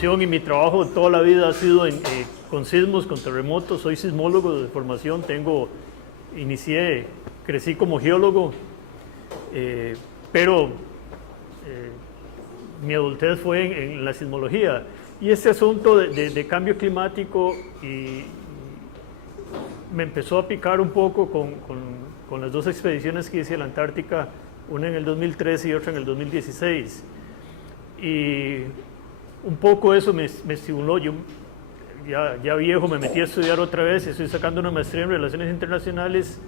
formación y mi trabajo toda la vida ha sido con sismos, con terremotos. Soy sismólogo de formación, crecí como geólogo, pero mi adultez fue en la sismología. Y este asunto de cambio climático me empezó a picar un poco con las dos expediciones que hice a la Antártica, una en el 2013 y otra en el 2016. Y un poco eso me estimuló. Yo ya viejo me metí a estudiar otra vez, estoy sacando una maestría en Relaciones Internacionales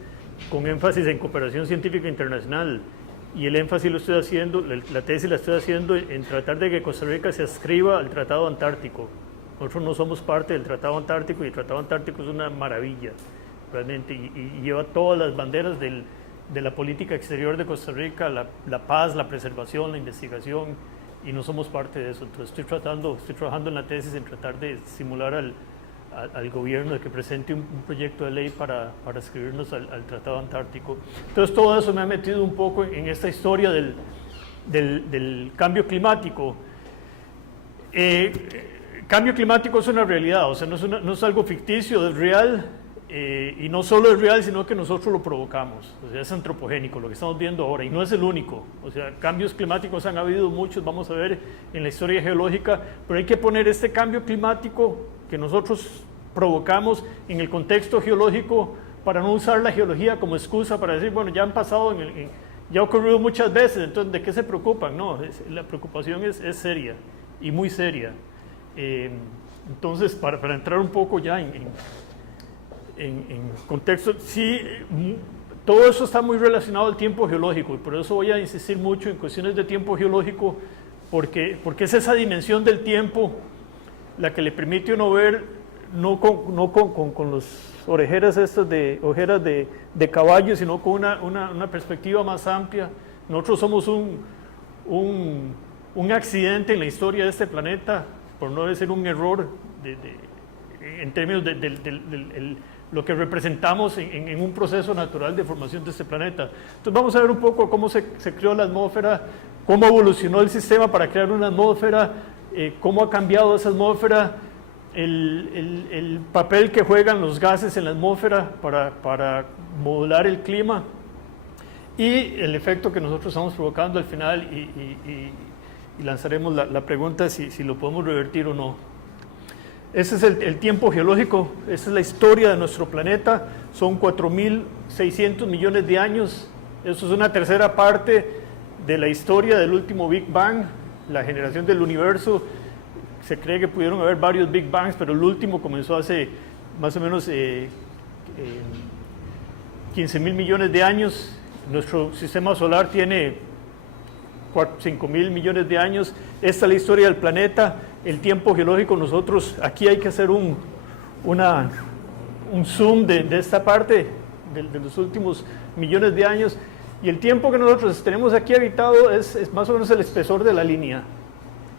con énfasis en cooperación científica internacional. Y el énfasis lo estoy haciendo, la tesis la estoy haciendo en tratar de que Costa Rica se adscriba al Tratado Antártico. Nosotros no somos parte del Tratado Antártico y el Tratado Antártico es una maravilla, realmente, y lleva todas las banderas de la política exterior de Costa Rica, la paz, la preservación, la investigación, y no somos parte de eso. Entonces estoy trabajando en la tesis en tratar de estimular al gobierno de que presente un proyecto de ley para inscribirnos al Tratado Antártico. Entonces todo eso me ha metido un poco en esta historia del cambio climático. Cambio climático es una realidad, o sea, no es algo ficticio, es real, y no solo es real, sino que nosotros lo provocamos, o sea, es antropogénico lo que estamos viendo ahora, y no es el único, o sea, cambios climáticos han habido muchos, vamos a ver en la historia geológica, pero hay que poner este cambio climático que nosotros provocamos en el contexto geológico para no usar la geología como excusa para decir, bueno, ya han pasado, ya ha ocurrido muchas veces, entonces, ¿de qué se preocupan? No, la preocupación es seria, y muy seria. Entonces, para entrar un poco ya en contexto, sí, todo eso está muy relacionado al tiempo geológico, y por eso voy a insistir mucho en cuestiones de tiempo geológico, porque es esa dimensión del tiempo la que le permite uno ver, no con los orejeras estas ojeras de caballo, sino con una perspectiva más amplia. Nosotros somos un accidente en la historia de este planeta, por no decir un error en términos de lo que representamos en un proceso natural de formación de este planeta. Entonces vamos a ver un poco cómo se creó la atmósfera, cómo evolucionó el sistema para crear una atmósfera, cómo ha cambiado esa atmósfera, el papel que juegan los gases en la atmósfera para modular el clima y el efecto que nosotros estamos provocando al final, y lanzaremos la pregunta si lo podemos revertir o no. Ese es el tiempo geológico, esa es la historia de nuestro planeta, son 4.600 millones de años, eso es una tercera parte de la historia del último Big Bang, la generación del universo. Se cree que pudieron haber varios Big Bangs, pero el último comenzó hace más o menos 15.000 millones de años. Nuestro sistema solar tiene 5.000 millones de años. Esta es la historia del planeta, el tiempo geológico. Nosotros, aquí hay que hacer un zoom de esta parte, de los últimos millones de años, y el tiempo que nosotros tenemos aquí habitado es más o menos el espesor de la línea,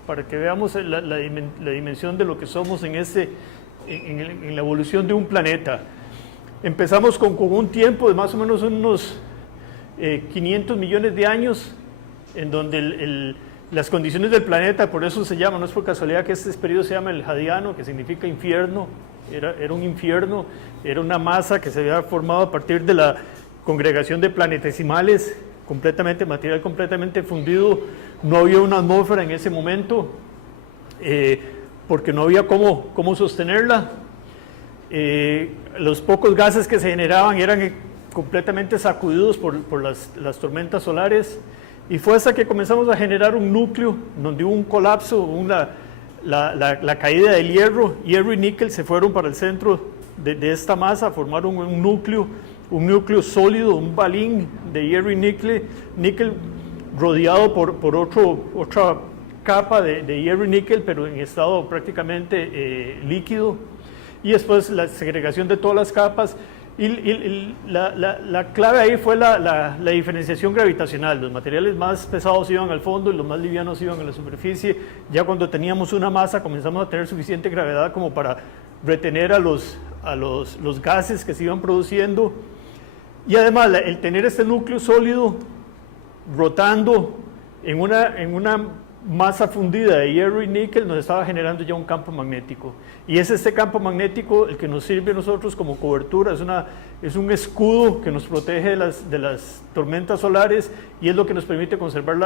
para que veamos la dimensión de lo que somos en la evolución de un planeta. Empezamos con un tiempo de más o menos unos 500 millones de años, en donde las condiciones del planeta, por eso se llama, no es por casualidad que este periodo se llama el Jadiano, que significa infierno, era un infierno, era una masa que se había formado a partir de la congregación de planetesimales, material completamente fundido. No había una atmósfera en ese momento, porque no había cómo sostenerla. Los pocos gases que se generaban eran completamente sacudidos por las tormentas solares, y fue hasta que comenzamos a generar un núcleo, donde hubo un colapso, la caída del hierro y níquel se fueron para el centro de esta masa, formaron un núcleo sólido, un balín de hierro y níquel rodeado por otra capa de hierro y níquel, pero en estado prácticamente líquido, y después la segregación de todas las capas. Y la clave ahí fue la diferenciación gravitacional. Los materiales más pesados iban al fondo y los más livianos iban a la superficie. Ya cuando teníamos una masa comenzamos a tener suficiente gravedad como para retener a los gases que se iban produciendo. Y además el tener este núcleo sólido rotando en una masa fundida de hierro y níquel nos estaba generando ya un campo magnético. Y es este campo magnético el que nos sirve a nosotros como cobertura, es un escudo que nos protege de las tormentas solares y es lo que nos permite conservar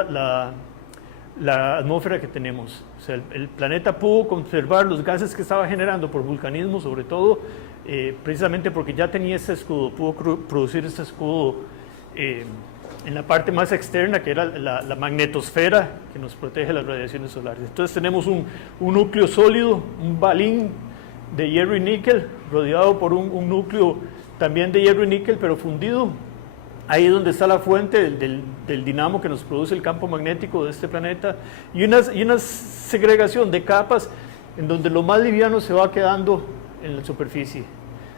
la atmósfera que tenemos. O sea, el planeta pudo conservar los gases que estaba generando por vulcanismo, sobre todo, precisamente porque ya tenía ese escudo, pudo producir ese escudo en la parte más externa, que era la magnetosfera que nos protege de las radiaciones solares. Entonces tenemos un núcleo sólido, un balín de hierro y níquel, rodeado por un núcleo también de hierro y níquel, pero fundido. Ahí es donde está la fuente del dinamo que nos produce el campo magnético de este planeta, y una segregación de capas en donde lo más liviano se va quedando en la superficie.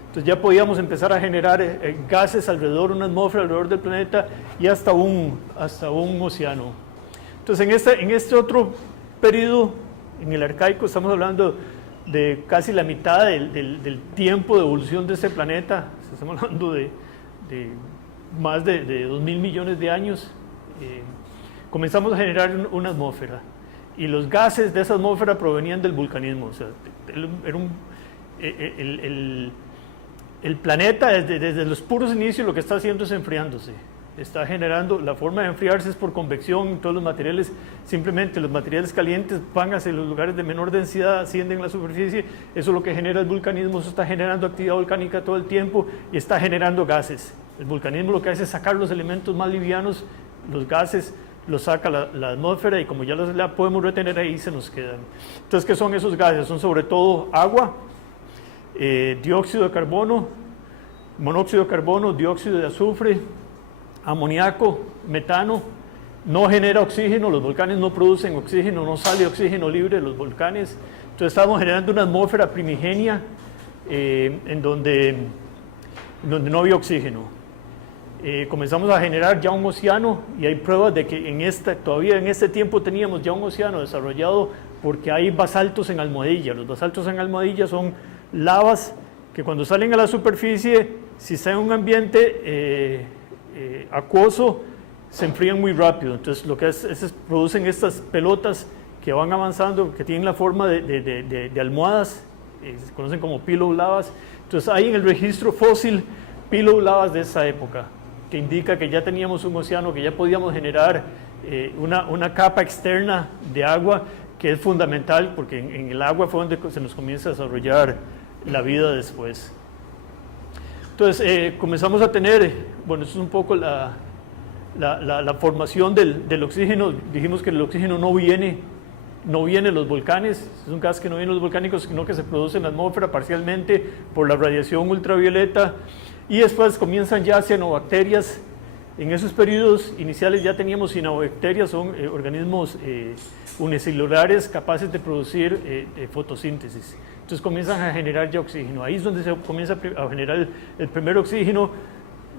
Entonces ya podíamos empezar a generar gases alrededor, una atmósfera alrededor del planeta y hasta un océano. Entonces en este otro periodo, en el arcaico, estamos hablando de casi la mitad del tiempo de evolución de este planeta. Estamos hablando de más de 2.000 millones de años. Comenzamos a generar una atmósfera y los gases de esa atmósfera provenían del vulcanismo. O sea, el planeta desde los puros inicios lo que está haciendo es enfriándose, está generando, la forma de enfriarse es por convección, todos los materiales, simplemente los materiales calientes van hacia los lugares de menor densidad, ascienden a la superficie, eso es lo que genera el vulcanismo, eso está generando actividad volcánica todo el tiempo y está generando gases. El vulcanismo lo que hace es sacar los elementos más livianos, los gases, los saca la atmósfera y como ya los podemos retener ahí, se nos quedan. Entonces, ¿qué son esos gases? Son sobre todo agua, dióxido de carbono, monóxido de carbono, dióxido de azufre, amoníaco, metano. No genera oxígeno, los volcanes no producen oxígeno, no sale oxígeno libre de los volcanes. Entonces estamos generando una atmósfera primigenia en donde no había oxígeno. Comenzamos a generar ya un océano y hay pruebas de que todavía en este tiempo teníamos ya un océano desarrollado porque hay basaltos en almohadilla. Los basaltos en almohadilla son lavas que cuando salen a la superficie, si está en un ambiente acuoso, se enfrían muy rápido. Entonces lo que es producen estas pelotas que van avanzando, que tienen la forma de almohadas, se conocen como pillow lavas. Entonces hay en el registro fósil pillow lavas de esa época, que indica que ya teníamos un océano, que ya podíamos generar una capa externa de agua, que es fundamental porque en el agua fue donde se nos comienza a desarrollar la vida después. Entonces comenzamos a tener, bueno, eso es un poco la formación del oxígeno. Dijimos que el oxígeno no viene de los volcanes, es un gas que no viene de los volcánicos, sino que se produce en la atmósfera parcialmente por la radiación ultravioleta, y después comienzan ya cianobacterias. En esos periodos iniciales ya teníamos cianobacterias, son organismos unicelulares capaces de producir fotosíntesis. Entonces comienzan a generar ya oxígeno. Ahí es donde se comienza a generar el primer oxígeno.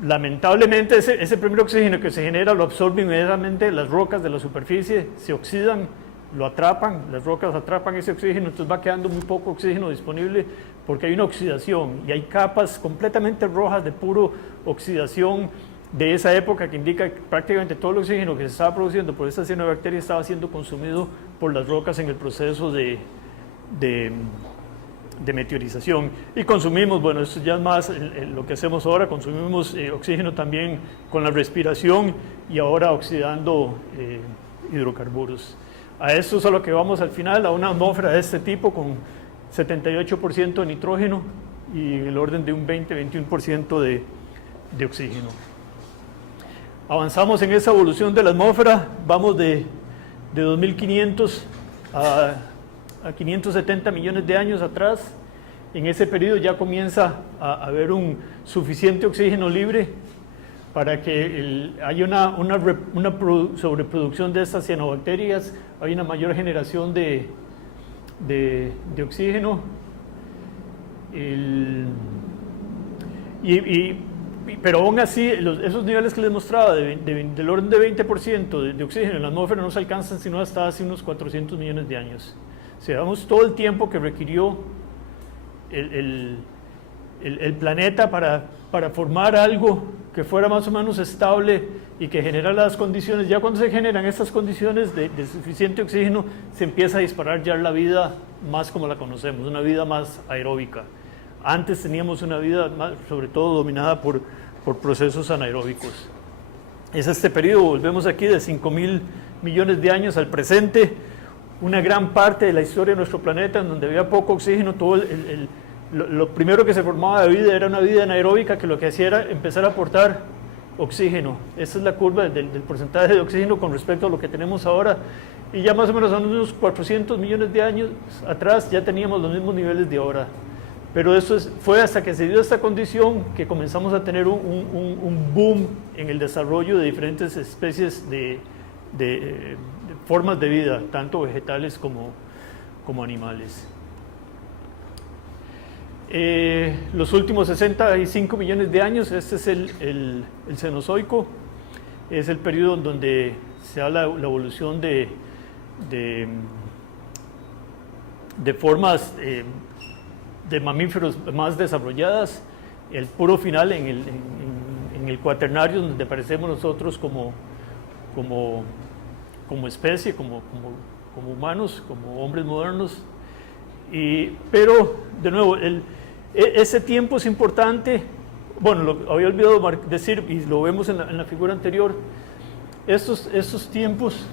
Lamentablemente ese primer oxígeno que se genera lo absorben inmediatamente las rocas de la superficie, se oxidan, lo atrapan, las rocas atrapan ese oxígeno, entonces va quedando muy poco oxígeno disponible porque hay una oxidación y hay capas completamente rojas de puro oxidación de esa época que indica que prácticamente todo el oxígeno que se estaba produciendo por esta cianobacteria estaba siendo consumido por las rocas en el proceso de meteorización. Y consumimos, bueno, esto ya es más lo que hacemos ahora, consumimos oxígeno también con la respiración y ahora oxidando hidrocarburos. A esto es a lo que vamos al final, a una atmósfera de este tipo con 78% de nitrógeno y el orden de un 20-21% de oxígeno. Avanzamos en esa evolución de la atmósfera, vamos de 2.500 a 570 millones de años atrás. En ese periodo ya comienza a haber un suficiente oxígeno libre para que haya una sobreproducción de estas cianobacterias, hay una mayor generación de oxígeno. Pero aún así, esos niveles que les mostraba del orden de 20% de oxígeno en la atmósfera no se alcanzan sino hasta hace unos 400 millones de años. O sea, vamos todo el tiempo que requirió el planeta para formar algo que fuera más o menos estable y que generara las condiciones. Ya cuando se generan estas condiciones de suficiente oxígeno, se empieza a disparar ya la vida más como la conocemos, una vida más aeróbica. Antes teníamos una vida más, sobre todo dominada por procesos anaeróbicos. Es este periodo, volvemos aquí, de 5.000 millones de años al presente, una gran parte de la historia de nuestro planeta en donde había poco oxígeno. Lo primero que se formaba de vida era una vida anaeróbica que lo que hacía era empezar a aportar oxígeno. Esta es la curva del porcentaje de oxígeno con respecto a lo que tenemos ahora, y ya más o menos a unos 400 millones de años atrás ya teníamos los mismos niveles de ahora. Pero eso fue hasta que se dio esta condición que comenzamos a tener un boom en el desarrollo de diferentes especies de formas de vida, tanto vegetales como animales. Los últimos 65 millones de años, este es el Cenozoico, es el periodo en donde se da la evolución de formas de mamíferos más desarrolladas. El puro final en el Cuaternario, donde aparecemos nosotros como especie, como humanos, como hombres modernos. Pero, de nuevo, ese tiempo es importante. Bueno, lo había olvidado decir, y lo vemos en la figura anterior, estos tiempos,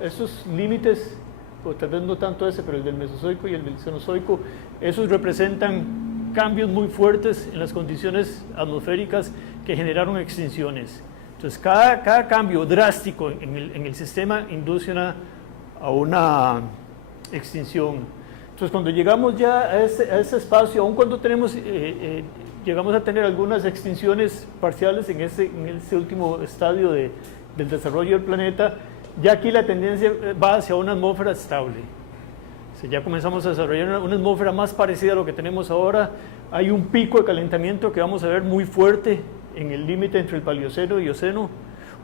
estos límites, o tal vez no tanto ese, pero el del Mesozoico y el del Cenozoico, esos representan cambios muy fuertes en las condiciones atmosféricas que generaron extinciones. Entonces, cada cambio drástico en el sistema induce a una extinción. Entonces, cuando llegamos ya a ese espacio, aun cuando llegamos a tener algunas extinciones parciales en ese último estadio del desarrollo del planeta, ya aquí la tendencia va hacia una atmósfera estable. O sea, ya comenzamos a desarrollar una atmósfera más parecida a lo que tenemos ahora. Hay un pico de calentamiento que vamos a ver muy fuerte en el límite entre el Paleoceno y Eoceno,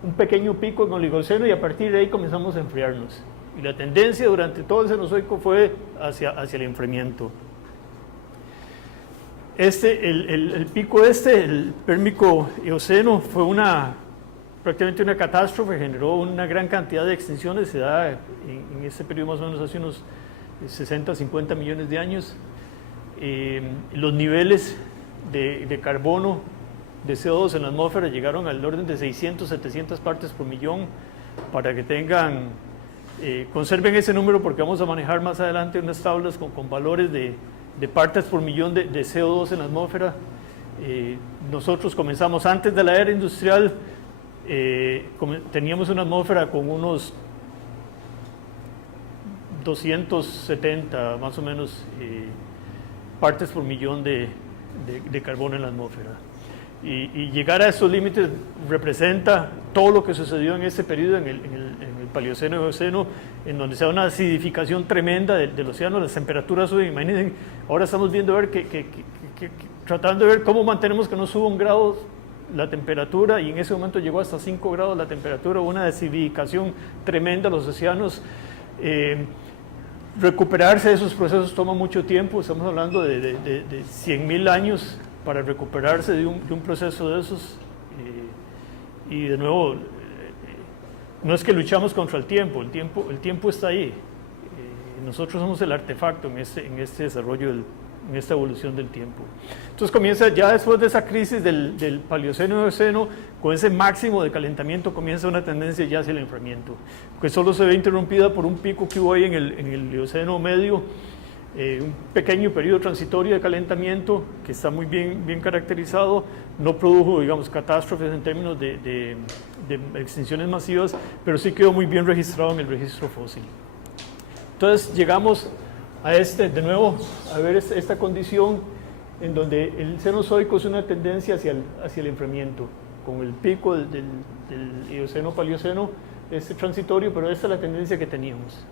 un pequeño pico en Oligoceno, y a partir de ahí comenzamos a enfriarnos. Y la tendencia durante todo el Cenozoico fue hacia el enfriamiento. El pico el Pérmico Eoceno, fue prácticamente una catástrofe, generó una gran cantidad de extinciones. Se da en ese periodo más o menos hace unos 60, 50 millones de años. Los niveles de carbono, de CO2 en la atmósfera llegaron al orden de 600, 700 partes por millón. Para que conserven ese número, porque vamos a manejar más adelante unas tablas con valores de partes por millón de CO2 en la atmósfera. Nosotros comenzamos antes de la era industrial, teníamos una atmósfera con unos 270 más o menos partes por millón de carbono en la atmósfera. Y llegar a estos límites representa todo lo que sucedió en ese periodo, en el Paleoceno y Eoceno, en donde se da una acidificación tremenda del océano, las temperaturas suben. Imagínense, ahora estamos viendo tratando de ver cómo mantenemos que no suba 1 grado la temperatura, y en ese momento llegó hasta 5 grados la temperatura, una acidificación tremenda de los océanos. Recuperarse de esos procesos toma mucho tiempo, estamos hablando de 100.000 años para recuperarse de un proceso de esos. Y de nuevo, no es que luchamos contra el tiempo está ahí. Nosotros somos el artefacto en este desarrollo, en esta evolución del tiempo. Entonces comienza ya después de esa crisis del Paleoceno y Eoceno, con ese máximo de calentamiento, comienza una tendencia ya hacia el enfriamiento, que solo se ve interrumpida por un pico que hubo ahí en el Eoceno medio, un pequeño periodo transitorio de calentamiento que está muy bien caracterizado, no produjo, digamos, catástrofes en términos de extinciones masivas, pero sí quedó muy bien registrado en el registro fósil. Entonces llegamos de nuevo, a ver esta condición en donde el Cenozoico es una tendencia hacia el enfriamiento, con el pico del Eoceno-Paleoceno, transitorio, pero esta es la tendencia que teníamos.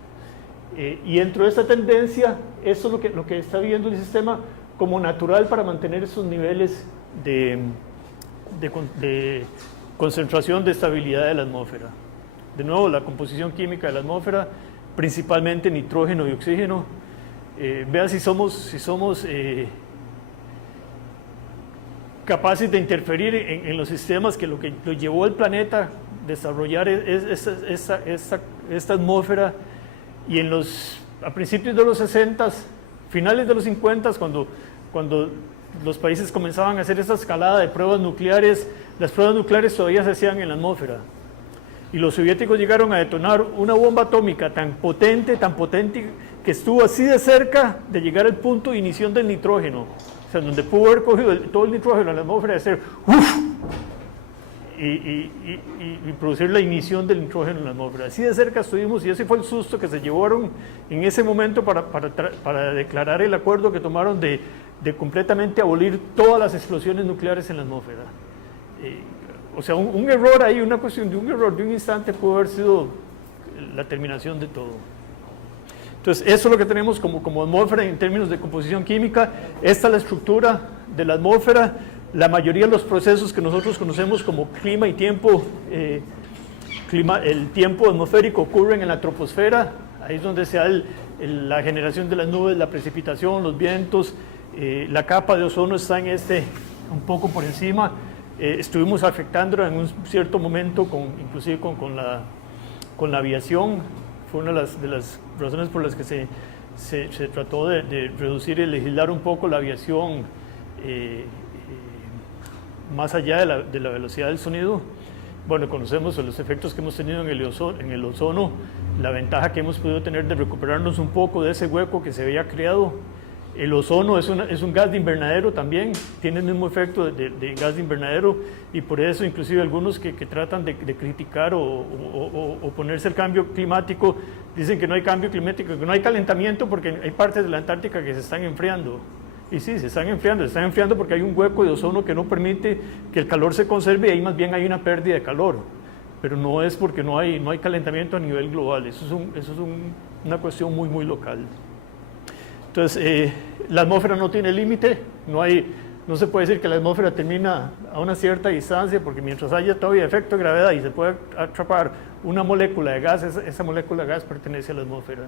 Y dentro de esta tendencia, eso es lo que está viendo el sistema como natural para mantener esos niveles de concentración, de estabilidad de la atmósfera. De nuevo, la composición química de la atmósfera, principalmente nitrógeno y oxígeno. Vea si somos capaces de interferir en los sistemas, que lo llevó al planeta a desarrollar esta atmósfera. Y a principios de los 60, finales de los 50, cuando los países comenzaban a hacer esa escalada de pruebas nucleares, las pruebas nucleares todavía se hacían en la atmósfera. Y los soviéticos llegaron a detonar una bomba atómica tan potente, que estuvo así de cerca de llegar al punto de ignición del nitrógeno. O sea, donde pudo haber cogido todo el nitrógeno en la atmósfera y hacer ¡uf! Y producir la ignición del nitrógeno en la atmósfera. Así de cerca estuvimos, y ese fue el susto que se llevaron en ese momento para declarar el acuerdo que tomaron de completamente abolir todas las explosiones nucleares en la atmósfera. O sea, un error ahí, una cuestión de un error de un instante pudo haber sido la terminación de todo. Entonces, eso es lo que tenemos como atmósfera en términos de composición química. Esta es la estructura de la atmósfera. La mayoría de los procesos que nosotros conocemos como clima y tiempo, el tiempo atmosférico ocurren en la troposfera. Ahí es donde se da la generación de las nubes, la precipitación, los vientos. La capa de ozono está un poco por encima. Estuvimos afectándola en un cierto momento, inclusive con la aviación. Fue una de las razones por las que se trató de reducir y legislar un poco la aviación más allá de la velocidad del sonido. Bueno, conocemos los efectos que hemos tenido en el ozono, la ventaja que hemos podido tener de recuperarnos un poco de ese hueco que se había creado. El ozono es un gas de invernadero también, tiene el mismo efecto de gas de invernadero, y por eso inclusive algunos que tratan de criticar o oponerse al cambio climático dicen que no hay cambio climático, que no hay calentamiento porque hay partes de la Antártica que se están enfriando. Y sí, se están enfriando porque hay un hueco de ozono que no permite que el calor se conserve, y ahí más bien hay una pérdida de calor, pero no es porque no hay calentamiento a nivel global. Eso es una cuestión muy, muy local. Entonces, la atmósfera no tiene límite, no se puede decir que la atmósfera termina a una cierta distancia, porque mientras haya todavía efecto de gravedad y se puede atrapar una molécula de gas, esa molécula de gas pertenece a la atmósfera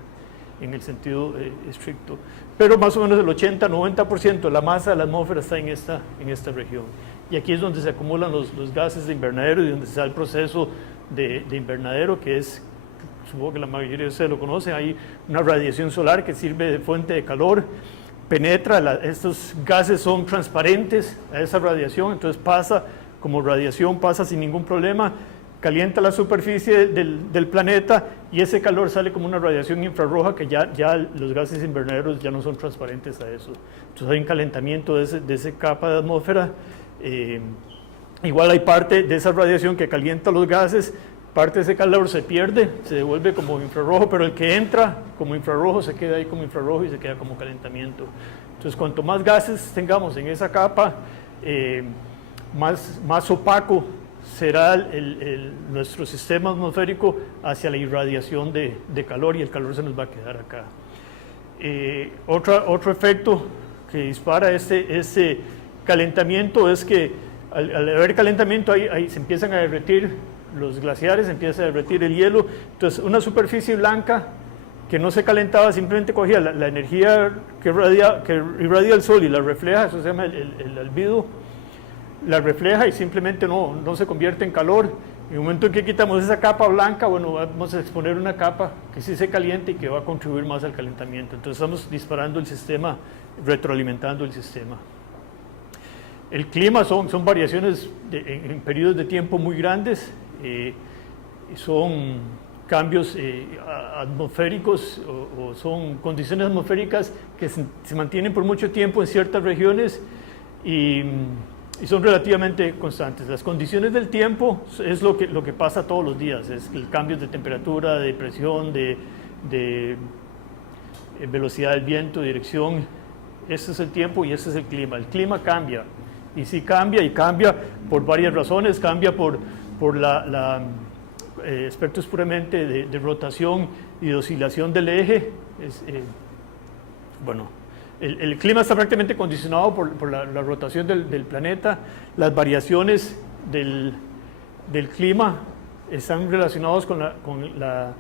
en el sentido estricto. Pero más o menos el 80-90% de la masa de la atmósfera está en esta región. Y aquí es donde se acumulan los gases de invernadero y donde se da el proceso de invernadero, que es, supongo que la mayoría de ustedes lo conocen, hay una radiación solar que sirve de fuente de calor, penetra, estos gases son transparentes a esa radiación, entonces pasa como radiación, pasa sin ningún problema, calienta la superficie del planeta, y ese calor sale como una radiación infrarroja, que ya los gases invernaderos ya no son transparentes a eso. Entonces hay un calentamiento de esa capa de atmósfera. Igual hay parte de esa radiación que calienta los gases, parte de ese calor se pierde, se devuelve como infrarrojo, pero el que entra como infrarrojo se queda ahí como infrarrojo y se queda como calentamiento. Entonces, cuanto más gases tengamos en esa capa, más opaco será nuestro sistema atmosférico hacia la irradiación de calor, y el calor se nos va a quedar acá. Otro efecto que dispara ese calentamiento es que al haber calentamiento se empiezan a derretir los glaciares, empieza a derretir el hielo. Entonces, una superficie blanca que no se calentaba, simplemente cogía la energía que irradia el sol y la refleja, eso se llama el albedo, la refleja y simplemente no se convierte en calor. En el momento en que quitamos esa capa blanca, bueno, vamos a exponer una capa que sí se caliente y que va a contribuir más al calentamiento. Entonces estamos disparando el sistema, retroalimentando el sistema. El clima son variaciones en periodos de tiempo muy grandes, son cambios atmosféricos o son condiciones atmosféricas que se mantienen por mucho tiempo en ciertas regiones y son relativamente constantes. Las condiciones del tiempo es lo que pasa todos los días, es el cambio de temperatura, de presión, de velocidad del viento, dirección. Ese es el tiempo y ese es el clima. El clima cambia, y sí cambia, y cambia por varias razones. Cambia por aspectos puramente de rotación y de oscilación del eje. El clima está prácticamente condicionado por la rotación del planeta. Las variaciones del clima están relacionadas con la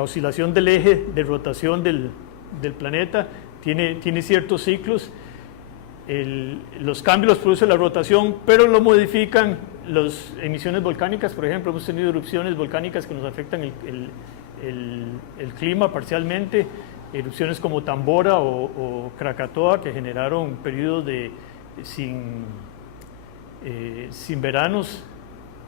oscilación del eje de rotación del planeta. Tiene ciertos ciclos. los cambios los produce la rotación, pero lo modifican las emisiones volcánicas. Por ejemplo, hemos tenido erupciones volcánicas que nos afectan el clima parcialmente, erupciones como Tambora o Krakatoa, que generaron periodos sin veranos,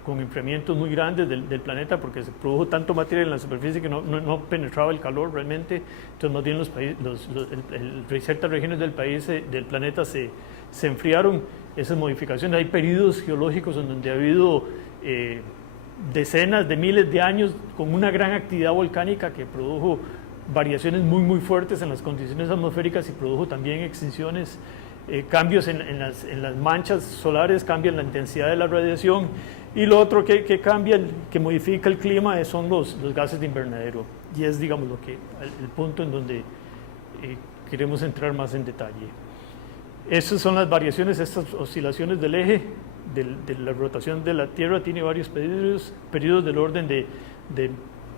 con enfriamientos muy grandes del planeta, porque se produjo tanto material en la superficie que no penetraba el calor realmente. Entonces más bien ciertas regiones del planeta se enfriaron. Esas modificaciones, hay periodos geológicos en donde ha habido decenas de miles de años con una gran actividad volcánica que produjo variaciones muy fuertes en las condiciones atmosféricas y produjo también extinciones, cambios en las manchas solares, cambian la intensidad de la radiación. Y lo otro que cambia, que modifica el clima, son los gases de invernadero. Y es, digamos, el punto en donde queremos entrar más en detalle. Esas son las variaciones, estas oscilaciones del eje de la rotación de la Tierra. Tiene varios periodos del orden de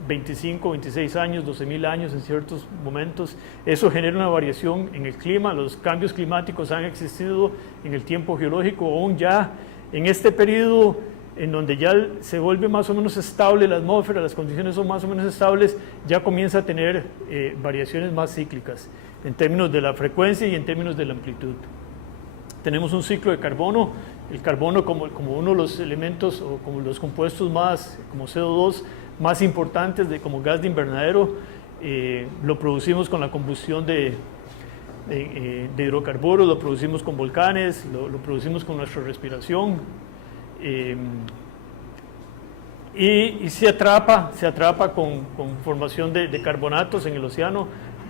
25, 26 años, 12.000 años en ciertos momentos. Eso genera una variación en el clima. Los cambios climáticos han existido en el tiempo geológico, aún ya en este periodo en donde ya se vuelve más o menos estable la atmósfera, las condiciones son más o menos estables, ya comienza a tener variaciones más cíclicas en términos de la frecuencia y en términos de la amplitud. Tenemos un ciclo de carbono, el carbono como uno de los elementos o como los compuestos más, como CO2, más importantes como gas de invernadero. Lo producimos con la combustión de hidrocarburos, lo producimos con volcanes, lo producimos con nuestra respiración. Y se atrapa con formación de carbonatos en el océano,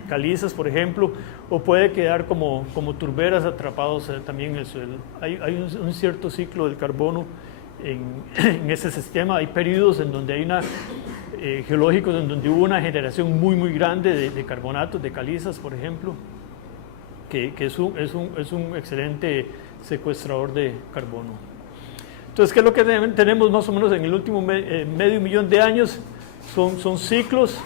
calizas por ejemplo, o puede quedar como turberas atrapados también en el suelo. Hay un cierto ciclo del carbono en ese sistema. Hay periodos en donde hay geológicos en donde hubo una generación muy grande de carbonatos, de calizas por ejemplo, que es un excelente secuestrador de carbono. Entonces, ¿qué es lo que tenemos más o menos en el último medio millón de años? Son ciclos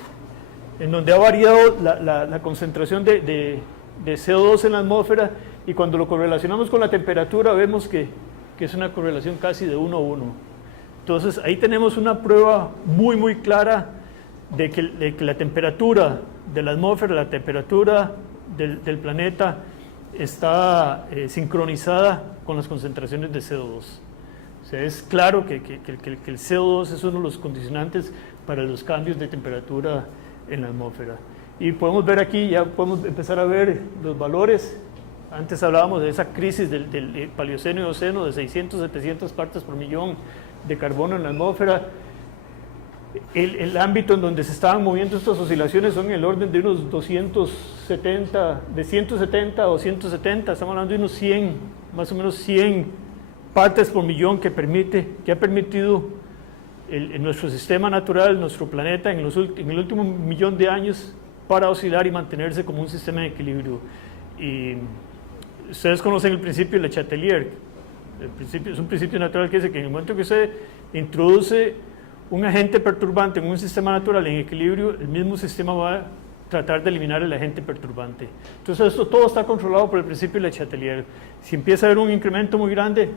en donde ha variado la concentración de CO2 en la atmósfera, y cuando lo correlacionamos con la temperatura vemos que es una correlación casi de 1 a 1. Entonces, ahí tenemos una prueba muy clara de que la temperatura de la atmósfera, la temperatura del planeta está sincronizada con las concentraciones de CO2. O sea, es claro que el CO2 es uno de los condicionantes para los cambios de temperatura en la atmósfera. Y podemos ver aquí, ya podemos empezar a ver los valores. Antes hablábamos de esa crisis del Paleoceno y Oceno de 600, 700 partes por millón de carbono en la atmósfera. El ámbito en donde se estaban moviendo estas oscilaciones son en el orden de unos 270, de 170 a 270, estamos hablando de unos 100, más o menos 100 partes por millón que ha permitido en nuestro sistema natural, nuestro planeta, en el último millón de años, para oscilar y mantenerse como un sistema de equilibrio. Y ustedes conocen el principio de Le Chatelier. Es un principio natural que dice que en el momento que se introduce un agente perturbante en un sistema natural en equilibrio, el mismo sistema va a tratar de eliminar el agente perturbante. Entonces esto todo está controlado por el principio de Le Chatelier. Si empieza a haber un incremento muy grande,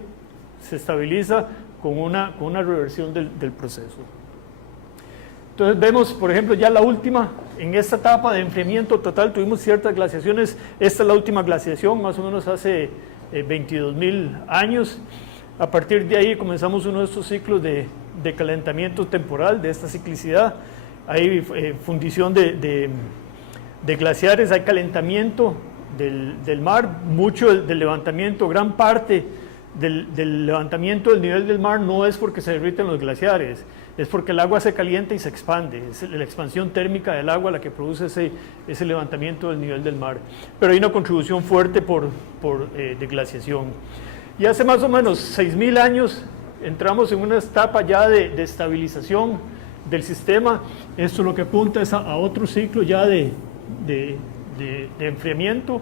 se estabiliza con una reversión del proceso. Entonces vemos, por ejemplo, ya la última, en esta etapa de enfriamiento total tuvimos ciertas glaciaciones. Esta es la última glaciación, más o menos hace 22.000 años. A partir de ahí comenzamos uno de estos ciclos de calentamiento temporal, de esta ciclicidad. Hay fundición de glaciares, hay calentamiento del mar, mucho del levantamiento, gran parte del levantamiento del nivel del mar no es porque se derriten los glaciares, es porque el agua se calienta y se expande. Es la expansión térmica del agua la que produce ese levantamiento del nivel del mar. Pero hay una contribución fuerte de glaciación. Y hace más o menos 6.000 años entramos en una etapa ya de estabilización del sistema. Esto lo que apunta es a otro ciclo ya de enfriamiento,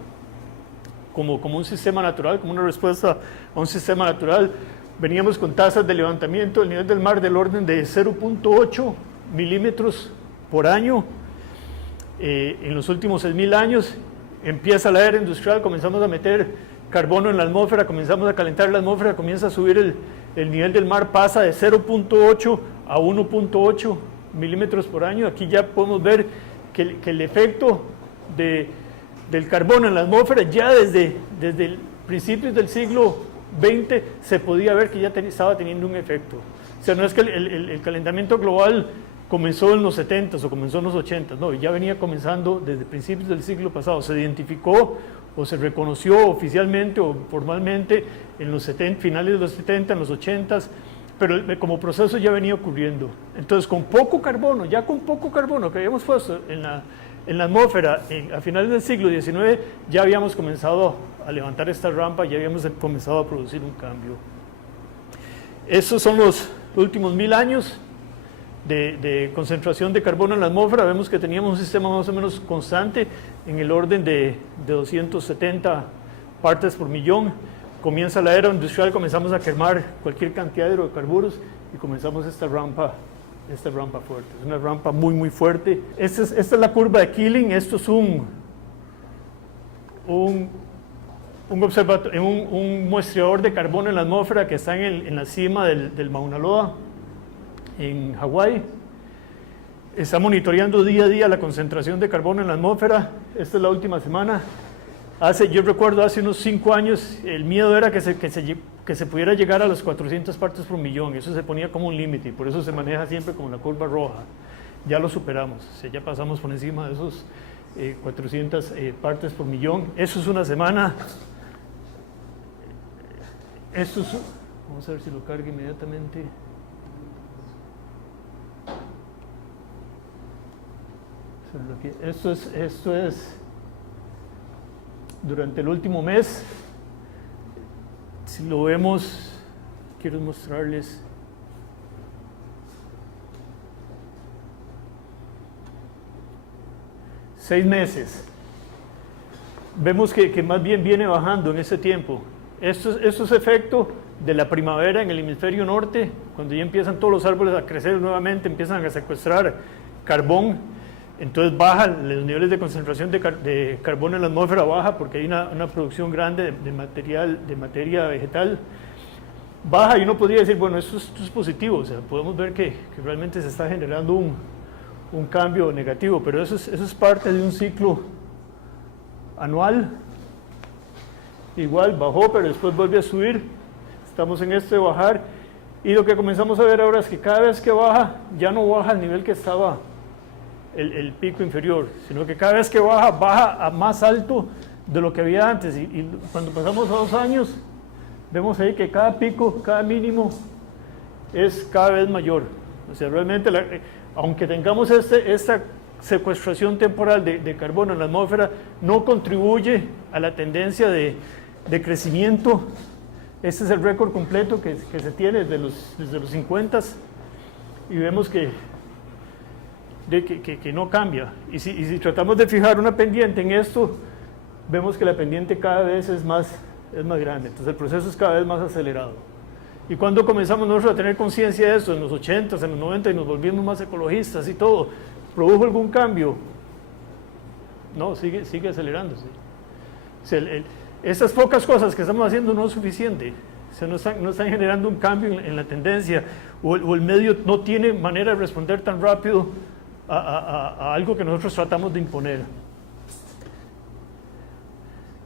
como un sistema natural, como una respuesta a un sistema natural. Veníamos con tasas de levantamiento del nivel del mar del orden de 0.8 milímetros por año. En los últimos 6.000 años empieza la era industrial, comenzamos a meter carbono en la atmósfera, comenzamos a calentar la atmósfera, comienza a subir el nivel del mar, pasa de 0.8 a 1.8 milímetros por año. Aquí ya podemos ver que el efecto del carbono en la atmósfera ya desde principios del siglo XX se podía ver que ya estaba teniendo un efecto. O sea, no es que el calentamiento global comenzó en los 70s o comenzó en los 80s, no, ya venía comenzando desde principios del siglo pasado. Se identificó o se reconoció oficialmente o formalmente en los finales de los 70, en los 80s, pero como proceso ya venía ocurriendo. Entonces, con poco carbono, ya con poco carbono que habíamos puesto en la atmósfera a finales del siglo XIX, ya habíamos comenzado a levantar esta rampa, ya habíamos comenzado a producir un cambio. Estos son los últimos 1000 años de concentración de carbono en la atmósfera. Vemos que teníamos un sistema más o menos constante en el orden de 270 partes por millón. Comienza la era industrial, comenzamos a quemar cualquier cantidad de hidrocarburos y comenzamos esta rampa fuerte. Es una rampa muy, muy fuerte. Esta es la curva de Keeling. Esto es un muestreador de carbono en la atmósfera que está en la cima del Mauna Loa, en Hawái. Está monitoreando día a día la concentración de carbono en la atmósfera. Esta es la última semana. Yo recuerdo hace unos 5 años, el miedo era que se pudiera llegar a las 400 partes por millón. Eso se ponía como un límite y por eso se maneja siempre como la curva roja. Ya lo superamos, o sea, ya pasamos por encima de esos 400 partes por millón. Eso es una semana. Vamos a ver si lo carga inmediatamente. Esto es durante el último mes. Si lo vemos, quiero mostrarles. Seis meses. Vemos que más bien viene bajando en ese tiempo. Esto es efecto de la primavera en el hemisferio norte, cuando ya empiezan todos los árboles a crecer nuevamente, empiezan a secuestrar carbón. Entonces bajan los niveles de concentración de carbono en la atmósfera, baja porque hay una producción grande de materia vegetal. Baja y uno podría decir, bueno, esto es positivo, o sea, podemos ver que realmente se está generando un cambio negativo, pero eso es parte de un ciclo anual. Igual bajó, pero después vuelve a subir. Estamos en de bajar y lo que comenzamos a ver ahora es que cada vez que baja, ya no baja al nivel que estaba el pico inferior, sino que cada vez que baja a más alto de lo que había antes. Y cuando pasamos a 2 años, vemos ahí que cada pico, cada mínimo es cada vez mayor. O sea, realmente, aunque tengamos esta secuestración temporal de carbono en la atmósfera, no contribuye a la tendencia de crecimiento. Este es el récord completo que se tiene desde los 50s y vemos que no cambia. Y si tratamos de fijar una pendiente en esto, vemos que la pendiente cada vez es más grande. Entonces el proceso es cada vez más acelerado. Y cuando comenzamos nosotros a tener conciencia de eso, en los 80s, en los 90, y nos volvimos más ecologistas y todo, ¿produjo algún cambio? No, sigue acelerándose. O sea, estas pocas cosas que estamos haciendo no es suficiente. O sea, no están generando un cambio en la tendencia, o el medio no tiene manera de responder tan rápido a algo que nosotros tratamos de imponer.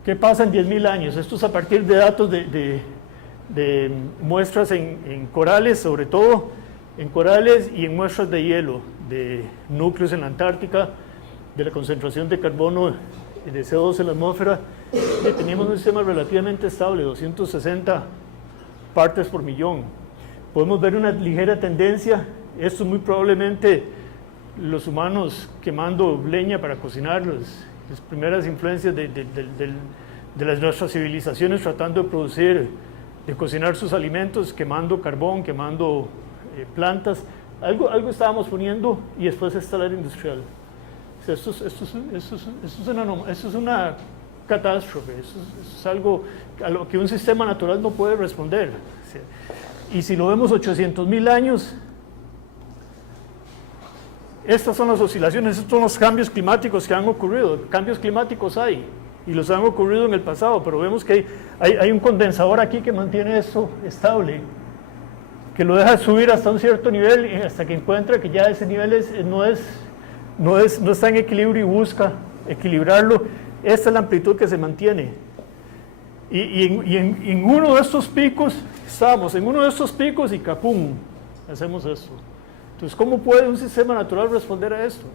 ¿Qué pasa en 10.000 años? Esto es a partir de datos de muestras en corales, sobre todo en corales y en muestras de hielo, de núcleos en la Antártica, de la concentración de carbono, de CO2 en la atmósfera. Teníamos un sistema relativamente estable, 260 partes por millón. Podemos ver una ligera tendencia. Esto es muy probablemente los humanos quemando leña para cocinar, las primeras influencias de nuestras civilizaciones tratando de cocinar sus alimentos, quemando carbón, quemando plantas. Algo estábamos poniendo y después está la era industrial. O sea, esto es una catástrofe, eso es algo a lo que un sistema natural no puede responder. O sea, y si lo vemos 800.000 años, estas son las oscilaciones, estos son los cambios climáticos que han ocurrido. Cambios climáticos hay, y los han ocurrido en el pasado, pero vemos que hay un condensador aquí que mantiene esto estable, que lo deja subir hasta un cierto nivel y hasta que encuentra que ya ese nivel no está en equilibrio y busca equilibrarlo. Esta es la amplitud que se mantiene. Y en uno de estos picos, estamos en uno de estos picos y ¡capum! Hacemos esto. Entonces, ¿cómo puede un sistema natural responder a esto?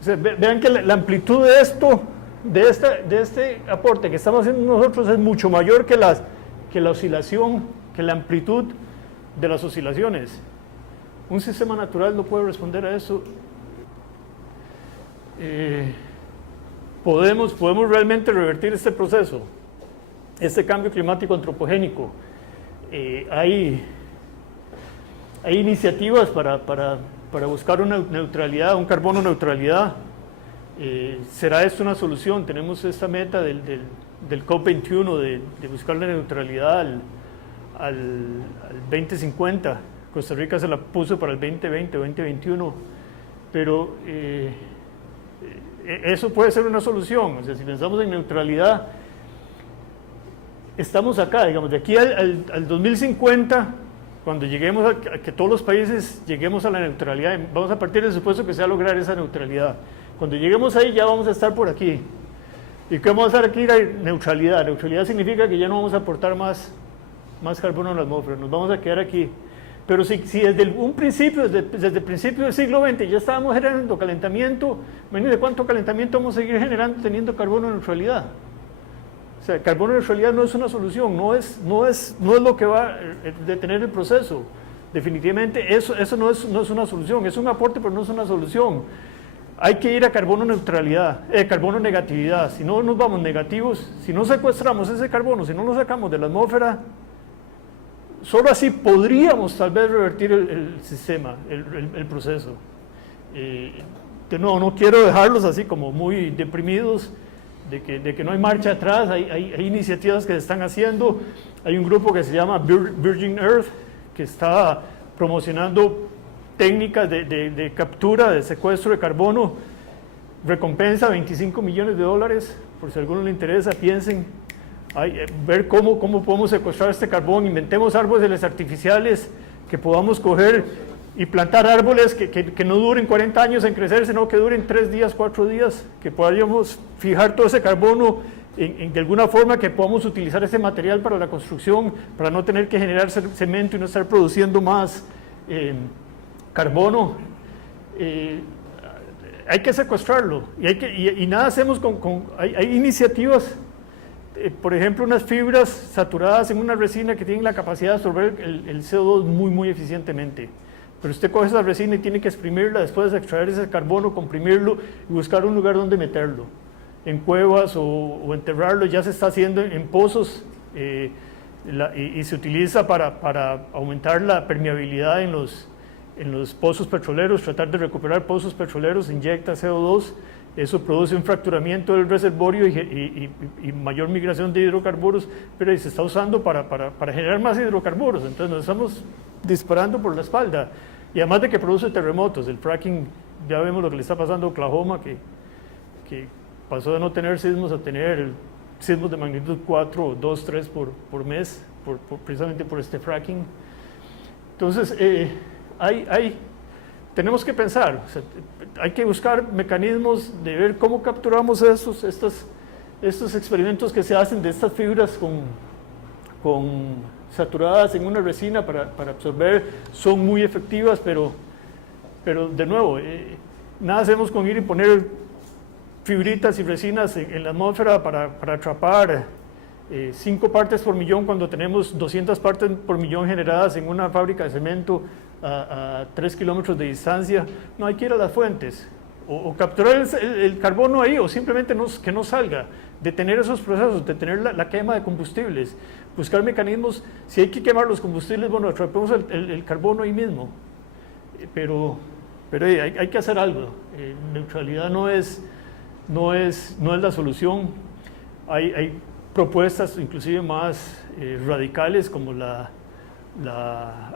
O sea, vean que la amplitud de esto, de este aporte que estamos haciendo nosotros es mucho mayor que la oscilación, que la amplitud de las oscilaciones. Un sistema natural no puede responder a eso. Podemos realmente revertir este proceso, este cambio climático antropogénico. Hay iniciativas para buscar una neutralidad, un carbono neutralidad. ¿Será esto una solución? Tenemos esta meta del COP21 de buscar la neutralidad al 2050. Costa Rica se la puso para el 2020 o 2021, pero eso puede ser una solución. O sea, si pensamos en neutralidad, estamos acá, digamos, de aquí al 2050, cuando lleguemos a que todos los países lleguemos a la neutralidad, vamos a partir del supuesto que se va a lograr esa neutralidad. Cuando lleguemos ahí ya vamos a estar por aquí. ¿Y qué vamos a hacer aquí? Neutralidad. Neutralidad significa que ya no vamos a aportar más carbono en la atmósfera, nos vamos a quedar aquí. Pero si desde un principio, desde el principio del siglo XX ya estábamos generando calentamiento, imagínense cuánto calentamiento vamos a seguir generando teniendo carbono neutralidad. O sea, carbono neutralidad no es una solución, no es lo que va a detener el proceso. Definitivamente eso no es una solución, es un aporte pero no es una solución. Hay que ir a carbono neutralidad, carbono negatividad. Si no nos vamos negativos, si no secuestramos ese carbono, si no lo sacamos de la atmósfera, solo así podríamos tal vez revertir el sistema, el proceso. De nuevo, no quiero dejarlos así como muy deprimidos de que no hay marcha atrás. Hay iniciativas que se están haciendo. Hay un grupo que se llama Virgin Earth que está promocionando técnicas de captura, de secuestro de carbono. Recompensa $25 millones, por si a alguno le interesa, piensen. Ver cómo podemos secuestrar este carbón, inventemos árboles artificiales que podamos coger y plantar árboles que no duren 40 años en crecer, sino que duren 3 días, 4 días, que podamos fijar todo ese carbono de alguna forma, que podamos utilizar ese material para la construcción, para no tener que generar cemento y no estar produciendo más carbono. Hay que secuestrarlo y nada hacemos hay iniciativas. Por ejemplo, unas fibras saturadas en una resina que tienen la capacidad de absorber el CO2 muy eficientemente. Pero usted coge esa resina y tiene que exprimirla, después de extraer ese carbono, comprimirlo y buscar un lugar donde meterlo. En cuevas o enterrarlo. Ya se está haciendo en pozos y se utiliza para aumentar la permeabilidad en los pozos petroleros, tratar de recuperar pozos petroleros, inyecta CO2. Eso produce un fracturamiento del reservorio y mayor migración de hidrocarburos, pero se está usando para generar más hidrocarburos. Entonces nos estamos disparando por la espalda. Y además de que produce terremotos, el fracking, ya vemos lo que le está pasando a Oklahoma, que pasó de no tener sismos a tener sismos de magnitud 4, 2, 3 por mes, precisamente por este fracking. Entonces, tenemos que pensar, o sea, hay que buscar mecanismos de ver cómo capturamos estos experimentos que se hacen de estas fibras saturadas en una resina para absorber. Son muy efectivas, pero de nuevo, nada hacemos con ir y poner fibritas y resinas en la atmósfera para atrapar 5 partes por millón cuando tenemos 200 partes por millón generadas en una fábrica de cemento a 3 kilómetros de distancia. No, hay que ir a las fuentes o capturar el carbono ahí, o simplemente que no salga, detener esos procesos, detener la quema de combustibles, buscar mecanismos. Si hay que quemar los combustibles, bueno, atrapemos el carbono ahí mismo, pero hay que hacer algo. Neutralidad no es la solución. Hay propuestas inclusive más radicales, como la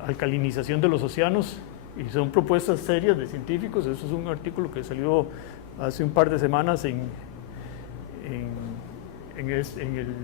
alcalinización de los océanos, y son propuestas serias de científicos. Eso es un artículo que salió hace un par de semanas en en el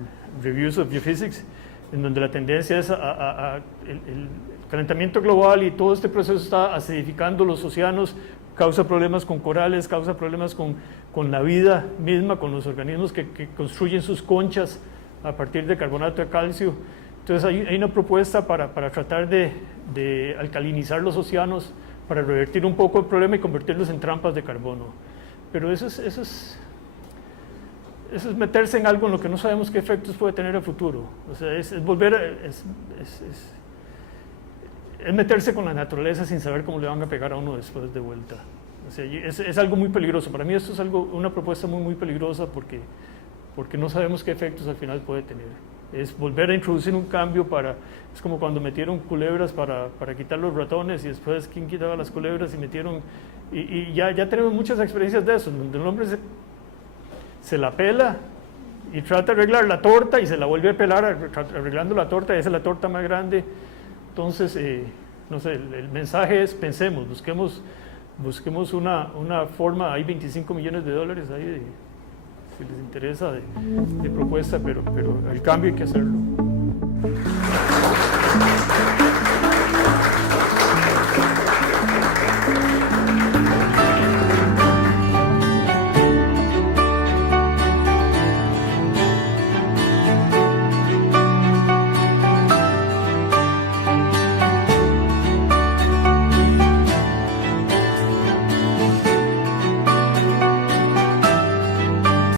Reviews of Geophysics, en donde la tendencia es el calentamiento global y todo este proceso está acidificando los océanos, causa problemas con corales, causa problemas con la vida misma, con los organismos que construyen sus conchas a partir de carbonato de calcio. Entonces hay una propuesta para tratar de alcalinizar los océanos, para revertir un poco el problema y convertirlos en trampas de carbono. Pero eso es meterse en algo en lo que no sabemos qué efectos puede tener a futuro. O sea, es meterse con la naturaleza sin saber cómo le van a pegar a uno después de vuelta. O sea, es algo muy peligroso. Para mí esto es una propuesta muy peligrosa porque no sabemos qué efectos al final puede tener. Es volver a introducir un cambio es como cuando metieron culebras para quitar los ratones y después quién quitaba las culebras y metieron, y ya tenemos muchas experiencias de eso, donde el hombre se la pela y trata de arreglar la torta y se la vuelve a pelar arreglando la torta, y esa es la torta más grande. Entonces, no sé, el mensaje es: pensemos, busquemos una forma. Hay $25 millones ahí, si les interesa, de propuesta, pero el cambio hay que hacerlo.